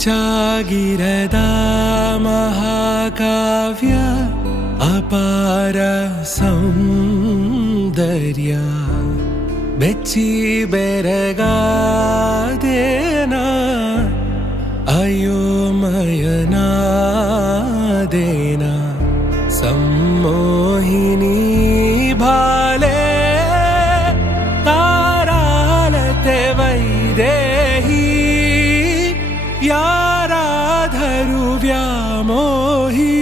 ಚಾಗಿರದ ಮಹಾಕಾವ್ಯ ಅಪಾರ ಸೌಂದರ್ಯ ಬೆಚ್ಚಿ ಬೆರಗಾದೇನ ಅಯೋಮಯನಾದೇನ ಸಮ್ಮೋಹಿನಿ ಭಾಲೆ ತಾರಾಲತೆ ವೈದೇಹಿ ಯಾರಾದರೂ ವ್ಯಾಮೋಹಿ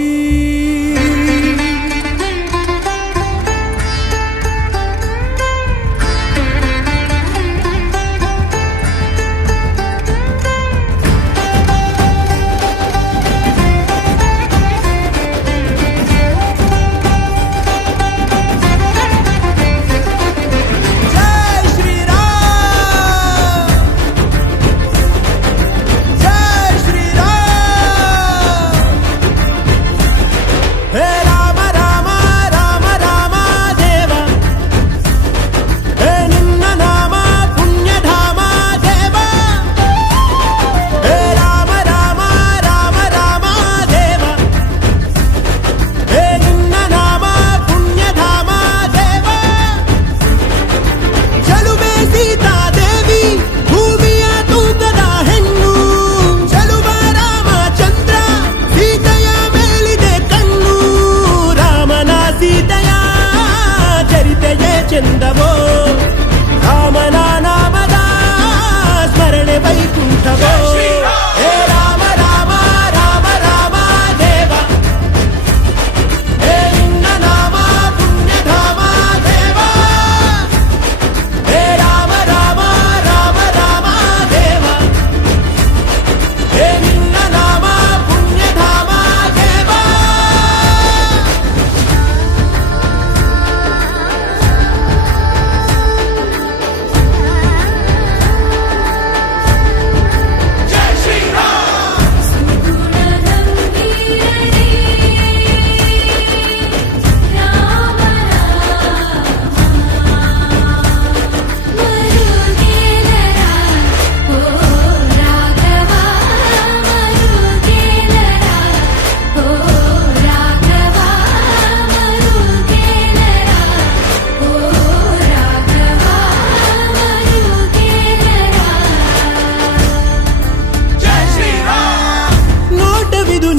ಚಂದವೋ ರಾಮನ ನಾಮದ ಸ್ಮರಣೆ ವೈಕುಂಠವೋ ಹೇ ರಾಮ ರಾಮ ರಾಮ ರಾಮ ದೇವ ಹೇ ನಿನ್ನ ನಾಮ ಪುಣ್ಯಧಾಮ ದೇವ ಹೇ ರಾಮ ರಾಮ ರಾಮ ರಾಮ ದೇವ ಹೇ ನಿನ್ನ ನಾಮ ಪುಣ್ಯಧಾಮ ದೇವ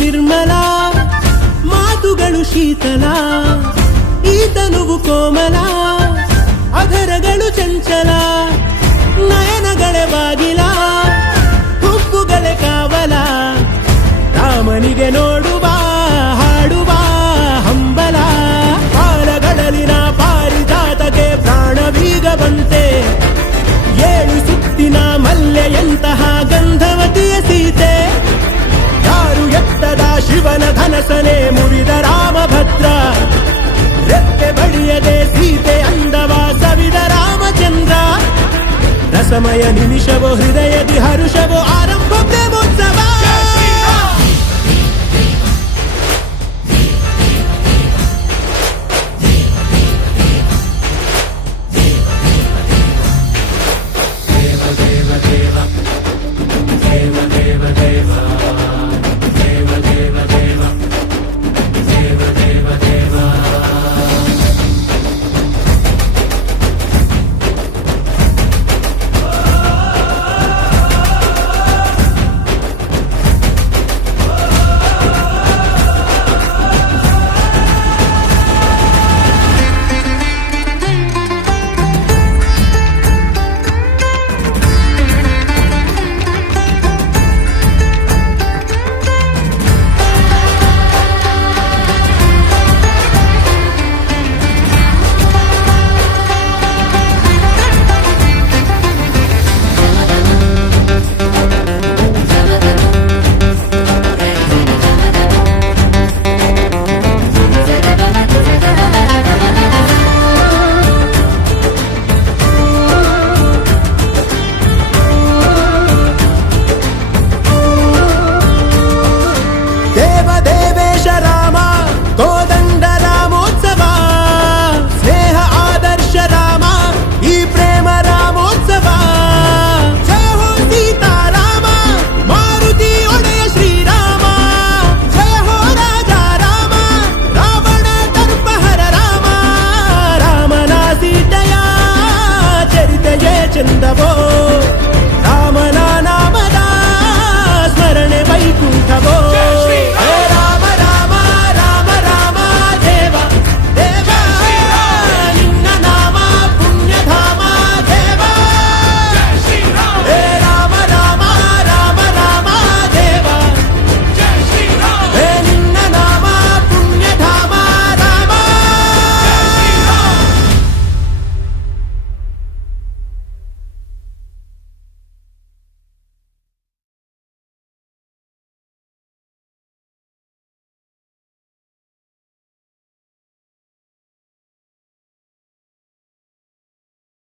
ನಿರ್ಮಲ ಮಾತುಗಳು ಶೀತಲ ಈತನುವು ಕೋಮಲ ಅಧರಗಳು ಚಂಚಲ ನಯನಗಳೇ ಬಾಗಿಲ ಹುಬ್ಬುಗಳೇ ಕಾವಲ ರಾಮನಿಗೆ ನೋಡುವ ಹಾಡುವ ಹಂಬಲ ಪಾಲಗಳಲ್ಲಿನ ಪಾರಿಜಾತಕ್ಕೆ ಪ್ರಾಣವೀಗ ಬಂತೆ ಏಳು ಸುತ್ತಿನ ಮಲ್ಲೆಯಂತಹ ಗಂಧವತಿಯ ಸೀತೆ ಯಾರು ಎತ್ತದ ಶಿವನ ಧನಸನೆ ಮುರಿದ ರಾಮಭದ್ರ ರೆಕ್ಕೆ ಬಡಿಯದೆ ಸೀತೆ ಅಂದವ ಸವಿದ ರಾಮಚಂದ್ರ ರಸಮಯ ನಿಮಿಷವೋ ಹೃದಯದಿ ಹರುಷವೋ ಆರಂಭ ಪ್ರೇಮೋತ್ಸವ ಚೆಂದವೋ